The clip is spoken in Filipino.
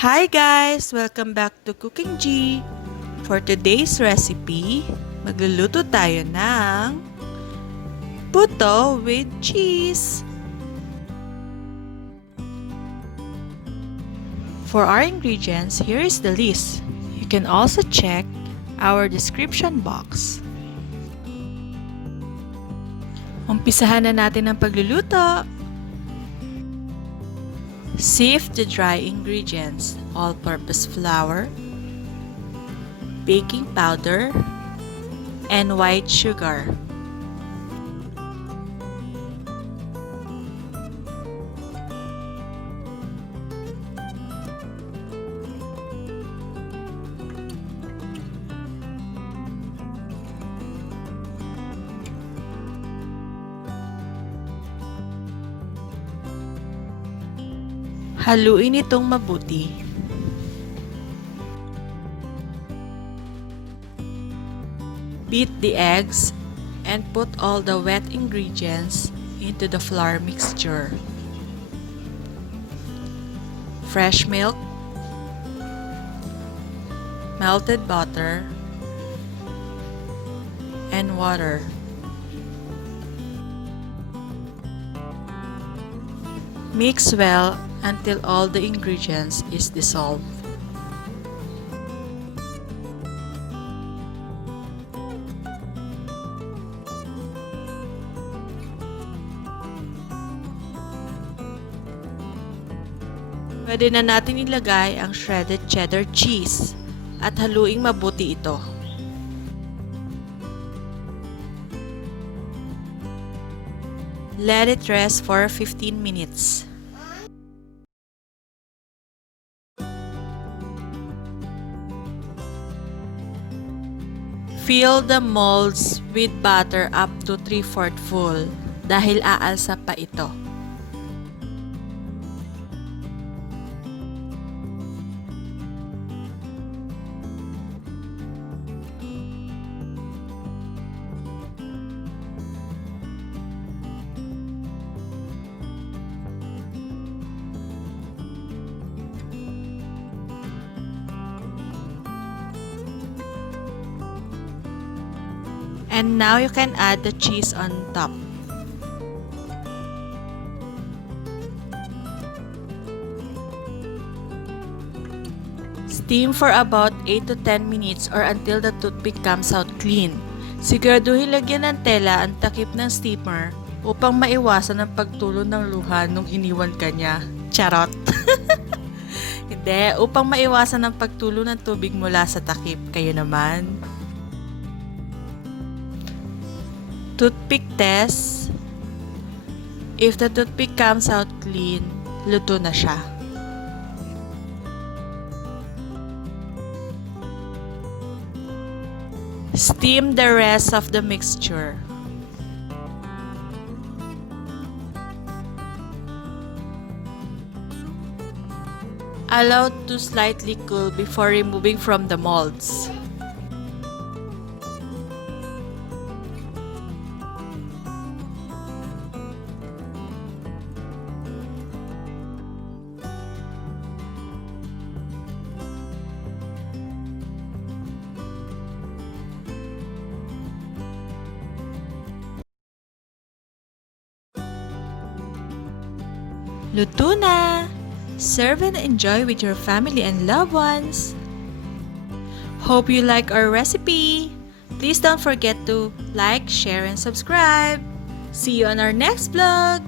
Hi guys! Welcome back to Cookingee. For today's recipe, magluluto tayo ng puto with cheese. For our ingredients, here is the list. You can also check our description box. Umpisahan na natin ang pagluluto. Sift the dry ingredients, all-purpose flour, baking powder, and white sugar. Haluin itong mabuti. Beat the eggs and put all the wet ingredients into the flour mixture. Fresh milk, melted butter, and water. Mix well until all the ingredients is dissolved. Pwede na natin ilagay ang shredded cheddar cheese at haluing mabuti ito. Let it rest for 15 minutes. Fill the molds with batter up to 3/4 full dahil aalsa pa ito. And now you can add the cheese on top. Steam for about 8 to 10 minutes or until the toothpick comes out clean. Siguraduhin lagyan ng tela ang takip ng steamer upang maiwasan ang pagtulo ng luha nung iniwan ka niya. Charot! Hindi, upang maiwasan ang pagtulo ng tubig mula sa takip. Kayo naman. Toothpick test. If the toothpick comes out clean, luto na siya. Steam the rest of the mixture. Allow to slightly cool before removing from the molds. Luto na! Serve and enjoy with your family and loved ones. Hope you like our recipe. Please don't forget to like, share, and subscribe. See you on our next vlog.